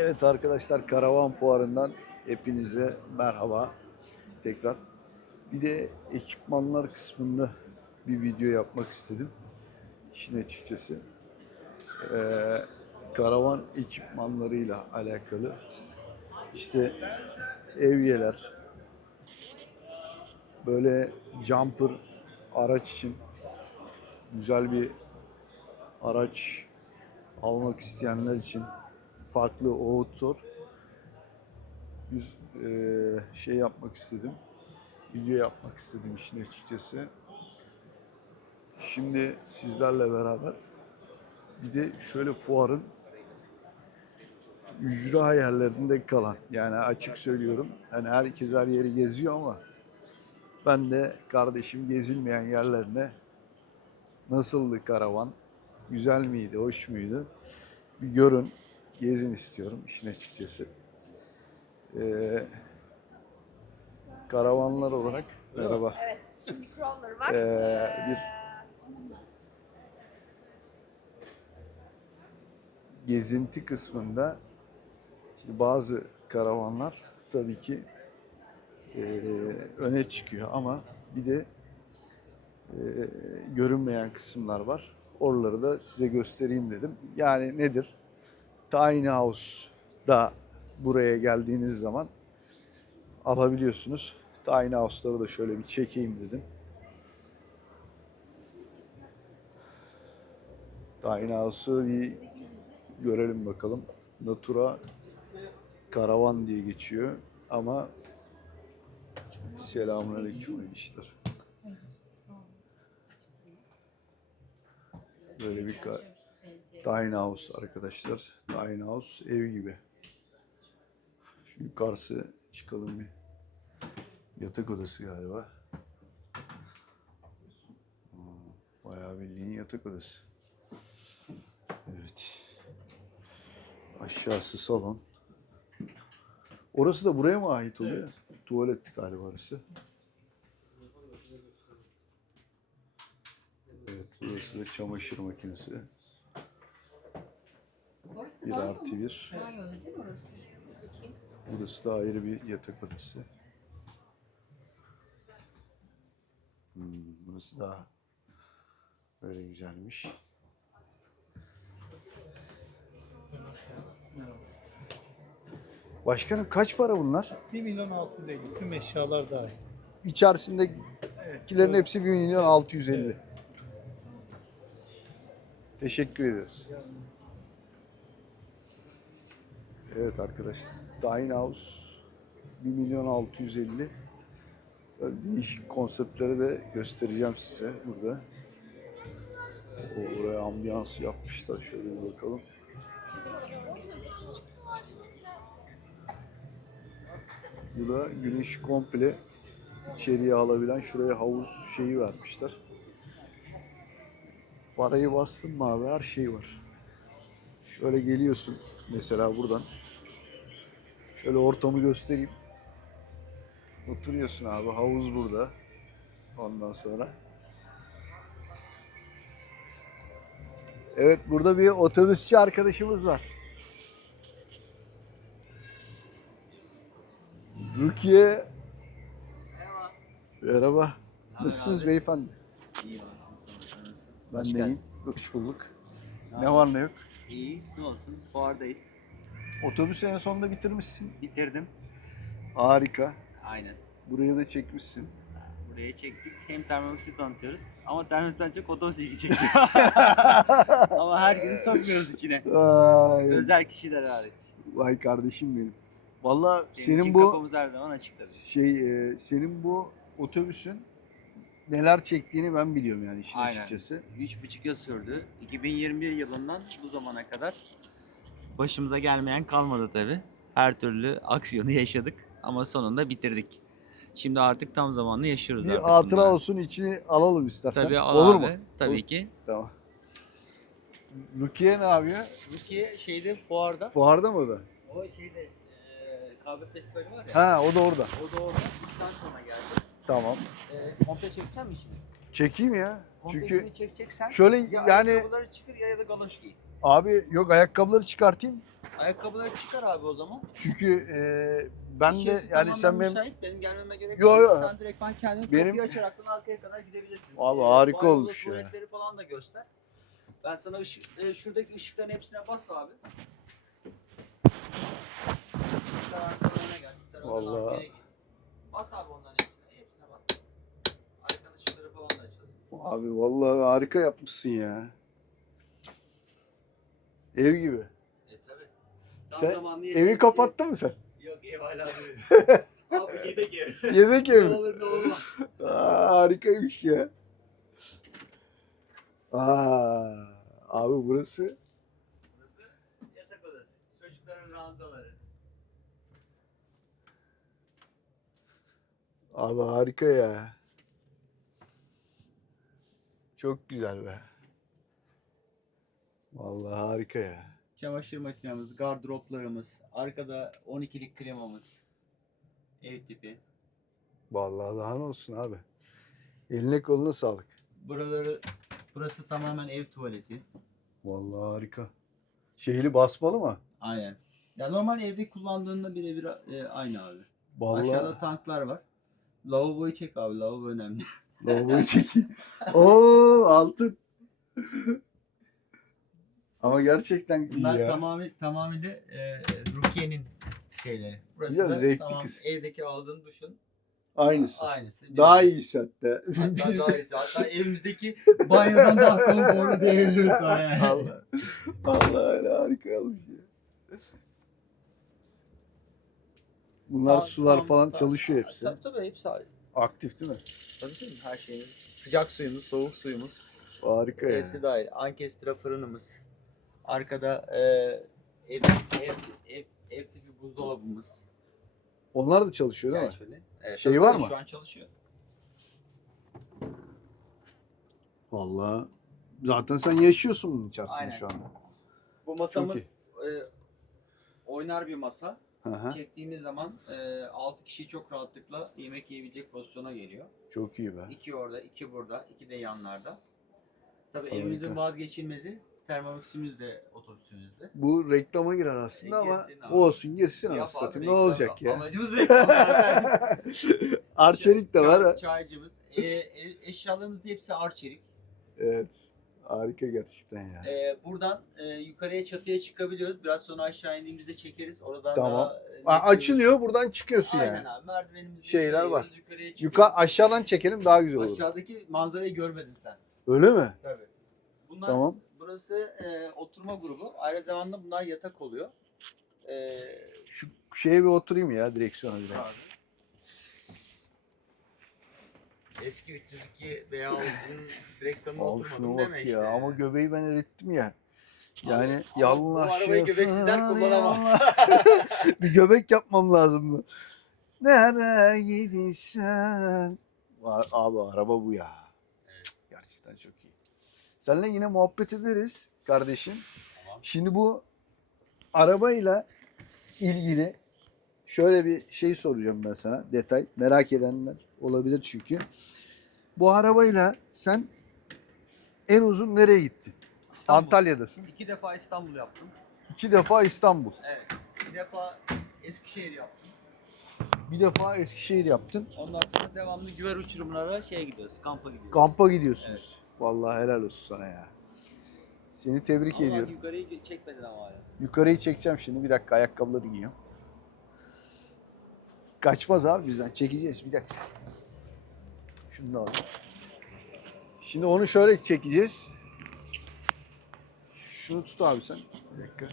Evet arkadaşlar karavan fuarından hepinize merhaba tekrar. Bir de ekipmanlar kısmında bir video yapmak istedim. İşin açıkçası. Ee, karavan ekipmanlarıyla alakalı. İşte evyeler, böyle jumper araç için güzel bir araç almak isteyenler için farklı outdoor bir eee, şey yapmak istedim. Video yapmak istedim işin açıkçası. Şimdi sizlerle beraber bir de şöyle fuarın ücra yerlerinde kalan yani açık söylüyorum hani herkes her yeri geziyor ama ben de kardeşim gezilmeyen yerlerine nasıldı karavan güzel miydi hoş muydu bir görün gezin istiyorum işin açıkçası. Ee, karavanlar olarak merhaba. Evet. Şimdi crawler var. Ee, Ee, bir- Gezinti kısmında şimdi bazı karavanlar tabii ki e, öne çıkıyor ama bir de e, görünmeyen kısımlar var. Oraları da size göstereyim dedim. Yani nedir? Tiny House'da buraya geldiğiniz zaman alabiliyorsunuz. Tiny House'ları da şöyle bir çekeyim dedim. Tiny House'u bir görelim bakalım. Natura Karavan diye geçiyor ama Selamünaleyküm enişler. Böyle bir tiny house arkadaşlar. Tiny house ev gibi. Şu yukarısı çıkalım bir. Yatak odası galiba. Bayağı bildiğin yatak odası. Evet. Aşağısı salon. Orası da buraya mı ait oluyor? Tuvalet galiba orası. Evet, burası da çamaşır makinesi. Orası Bir banyo artı mu? bir. Banyo değil mi orası? Burası da ayrı bir yatak odası. Hmm, burası da böyle güzelmiş. Başkanım kaç para bunlar? 1 milyon 650 tüm eşyalar dahil. İçerisindekilerin Evet. hepsi 1 milyon 650. Evet. Teşekkür ederiz. Evet arkadaşlar. Tiny House 1 milyon 650. Böyle değişik konseptleri de göstereceğim size burada. Oraya ambiyans yapmışlar. Şöyle bir bakalım. Bu da güneş komple içeriye alabilen şuraya havuz şeyi vermişler. Parayı bastın mı abi her şey var. Şöyle geliyorsun mesela buradan. Şöyle ortamı göstereyim. Oturuyorsun abi havuz burada. Ondan sonra. Evet burada bir otobüsçü arkadaşımız var. Rukiye. Merhaba. Merhaba. Nasılsınız beyefendi? İyi varsın sana nasılsın? Ben Hoş de geldin. iyiyim. Hoş bulduk. Ne Ne var ne yok? İyi ne olsun fuardayız. Otobüsü en sonunda bitirmişsin. Bitirdim. Harika. Aynen. Buraya da çekmişsin. Buraya çektik. Hem termometre tanıtıyoruz. Ama termometreden çok otobüs ilgi çekiyor. Ama herkesi sokmuyoruz içine. Vay, Özel kişiler hariç. vay kardeşim benim. Valla Senin, senin bu her zaman açık tabii. şey e, senin bu otobüsün neler çektiğini ben biliyorum yani işin Aynen. açıkçası. 3,5 yıl sürdü. 2021 yılından bu zamana kadar başımıza gelmeyen kalmadı tabii. Her türlü aksiyonu yaşadık ama sonunda bitirdik. Şimdi artık tam zamanlı yaşıyoruz Bir artık hatıra bunları. olsun içini alalım istersen. Tabii al Olur abi, mu? Tabii Olur. ki. Tamam. Rukiye ne yapıyor? Rukiye şeyde fuarda. Fuarda mı o da? O şeyde e, kahve festivali var ya. Ha o da orada. O da orada. Üçten sonra geldi. Tamam. E, komple çekecek misin şimdi? Çekeyim ya. Komple Çünkü çekeceksen şöyle ya yani ayakkabıları çıkar ya, ya da galoş giy. abi yok ayakkabıları çıkartayım. Ayakkabıları çıkar abi o zaman. Çünkü e, ben de İçerisi yani tamamen sen benim müsait, benim gelmeme gerek Yo, yok. yo. Sen direkt ben kendim Benim- kapıyı açaraktan arkaya kadar gidebilirsin. Abi Ee, harika banyoda olmuş ya. tuvaletleri falan da göster. Ben sana ışık, e, şuradaki ışıkların hepsine bas abi. İster arkalarına gel, ister önden Vallahi. arkaya git. Bas abi onların hepsine, hepsine bas. Arkadan ışıkları falan da açılsın. Abi vallahi harika yapmışsın ya. Ev gibi. E tabi. Tam Sen zamanlı Evi kapattın mı sen? Yok ev hala duruyor. abi yedek ev. Yedek Ne ev. olur ne olmaz. Aa, harikaymış ya. Aa, abi burası Burası yatak odası. Çocukların ranzaları. abi harika ya. Çok güzel be. Vallahi harika ya. Çamaşır makinemiz, gardıroplarımız, arkada 12'lik klimamız. Ev tipi. Vallahi daha ne olsun abi. Eline koluna sağlık. Buraları burası tamamen ev tuvaleti. Vallahi harika. Şehri basmalı mı? Aynen. Ya normal evde kullandığında birebir e, aynı abi. Vallahi. Aşağıda tanklar var. Lavaboyu çek abi. Lavabo önemli. Lavaboyu çekeyim. Oo altın. Ama gerçekten iyi Bunlar ya. tamamı tamamıyla e, Rukiye'nin şeyleri. Burası Güzel, da zevkli tamam, kız. evdeki aldığın duşun Aynısı. aynısı. Daha Birebir. iyisi hatta. Hatta daha iyisi. Hatta evimizdeki banyodan daha konforlu diyebiliriz sana yani. Allah. Allah öyle harika olmuş ya. Bunlar Tam- sular tam- falan tam- çalışıyor hepsi. Tabii tabii hepsi abi. Aktif değil mi? Tabii tabii her şeyimiz. Sıcak suyumuz, soğuk suyumuz. Harika ya. Hepsi dahil. Ankestra fırınımız. Arkada e, ev, ev, ev, ev tipi buzdolabımız. Onlar da çalışıyor değil Gel mi? şöyle. Evet, Şey tabii var mı? Şu an çalışıyor. Vallahi zaten sen yaşıyorsun bunun içerisinde Aynen. şu anda. Bu masamız iyi. e, oynar bir masa. Hı. Çektiğimiz zaman e, 6 kişi çok rahatlıkla yemek yiyebilecek pozisyona geliyor. Çok iyi be. İki orada, iki burada, iki de yanlarda. Tabii Harika. evimizin vazgeçilmezi Thermomix'imiz de otobüsümüzde. Bu reklama girer aslında E, ama abi. olsun girsin Yap anasını abi. Ne reklam. olacak ya? Amacımız reklam. Arçelik de var. ha. Çaycımız. E, e, eşyalarımızın hepsi arçelik. Evet. Harika gerçekten ya. E, buradan e, yukarıya çatıya çıkabiliyoruz. Biraz sonra aşağı indiğimizde çekeriz. Oradan Tamam. daha e, net Aa, açılıyor buradan çıkıyorsun görürüz. yani. Aynen abi. Merdivenimizi Şeyler var. Yukarıya çıkıyoruz. Yukarı aşağıdan çekelim daha güzel olur. Aşağıdaki manzarayı görmedin sen. Öyle mi? Tabii. Bunlar, Tamam. Burası e, oturma grubu. Aynı zamanda bunlar yatak oluyor. E, Şu şeye bir oturayım ya direksiyona bir. abi. Eski 302 veya olduğun direksiyonuna Al oturmadım şuna deme bak işte. ya. Ama göbeği ben erittim ya. Yani Ama yallah Bu arabayı göbeksizler kullanamaz. bir göbek yapmam lazım mı? Nereye gidiyorsun? Abi araba bu ya. Evet. Gerçekten çok iyi. Seninle yine muhabbet ederiz kardeşim. Tamam. Şimdi bu arabayla ilgili şöyle bir şey soracağım ben sana. Detay. Merak edenler olabilir çünkü. Bu arabayla sen en uzun nereye gittin? İstanbul. Antalya'dasın. İki defa İstanbul yaptım. İki defa İstanbul. Evet. Bir defa Eskişehir yaptım. Bir defa Eskişehir yaptın. Ondan sonra devamlı güver uçurumlara şeye gidiyoruz. Kampa gidiyoruz. Kampa gidiyorsunuz. Vallahi helal olsun sana ya. Seni tebrik Ama ediyorum. yukarıyı çekmedin ama hala. Yukarıyı çekeceğim şimdi. Bir dakika ayakkabıları giyiyorum. Kaçmaz abi bizden. Çekeceğiz bir dakika. Şunu da alayım. Şimdi onu şöyle çekeceğiz. Şunu tut abi sen. Bir dakika.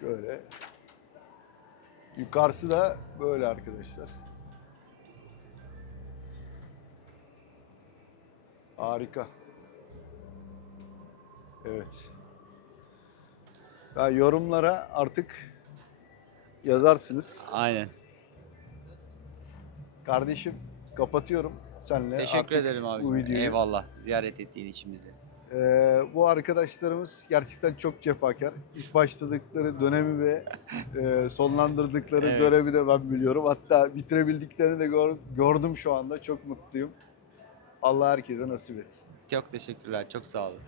Şöyle. Yukarısı da böyle arkadaşlar. Harika. Evet. Ya yorumlara artık yazarsınız. Aynen. Kardeşim kapatıyorum senle. Teşekkür artık ederim abi. bu videoyu. Eyvallah. Ziyaret ettiğin için bizi. Ee, bu arkadaşlarımız gerçekten çok cefakar. İlk başladıkları dönemi ve e, sonlandırdıkları Evet. dönemi de ben biliyorum. Hatta bitirebildiklerini de gör- gördüm şu anda. Çok mutluyum. Allah herkese nasip etsin. Çok teşekkürler. Çok sağ olun.